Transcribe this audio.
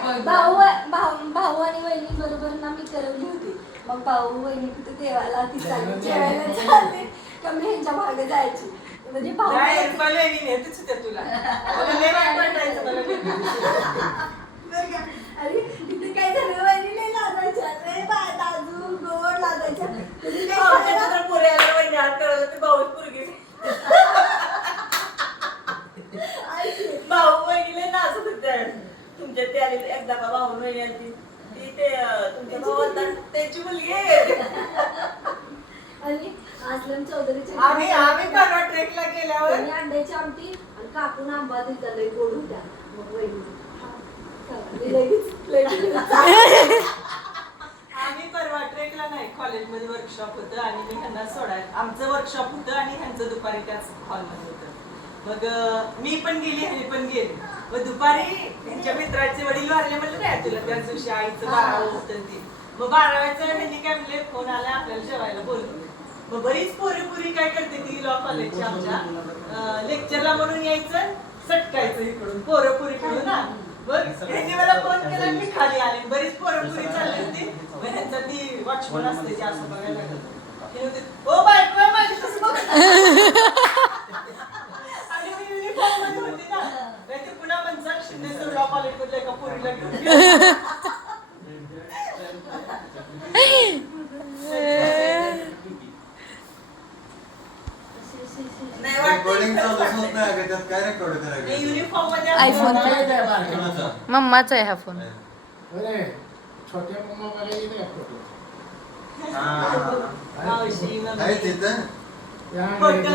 भाऊ आणि वहिनी बरोबर ना मी करवली होती. मग भाऊ वहिनी कुठे देवाला ती चालली जेवायला चालली का मी ह्यांच्या मागे जायची. म्हणजे भाऊ अरे तिथे काय झालं वहिनी नाही लाजायच्या रे दाजू गोड लाजायच्या भाऊ वहिनीला नाचत होत्या तुमच्या ते आले एकदा का भाऊ वहिनी आली ती ते तुमच्या भावाला त्याची मुलगी आणि असलम चौधरीचे आम्ही परवा ट्रेकला गेल्यावर अंड्याची आमटी आणि कापून आंबा दिला लई गोड होत्या. मग वहिनी आम्ही परवा ट्रेकला नाही कॉलेजमध्ये वर्कशॉप होतं आणि मी ह्यांना सोडायला आमचं वर्कशॉप होतं आणि ह्यांचं दुपारी त्याच हॉलमध्ये होतं. मग मी पण गेली ह्यांनी पण गेली. मग दुपारी त्यांच्या मित्राचे वडील वारले म्हणलं काय तुला त्याच दिवशी आईचं 12 होतं ते. मग 12व्याचं ह्यांनी काय म्हणले फोन आला आपल्याला जेवायला बोलवलं. मग बरीच पोरी काय करते ती लॉ कॉलेजची आमच्या लेक्चरला म्हणून यायचं सटकायचं इकडून पोरी कडून ना. त्यांनी मला फोन केला मी खाली आले बरीच पोरी चालली होती. मग ह्यांचा ती वॉचमन असते ती असं बघायला लागलं ओ बायको माझी तसं बघ आणि मी युनिफॉर्म मध्ये होती ना नाही ते पुन्हा म्हणतात शिंदे सर लॉ कॉलेज मधल्या एका पोरीला घेऊन आयफोन मम्माचा आहे हा फोन. छोट्या मम्मा येते मावशी फोटो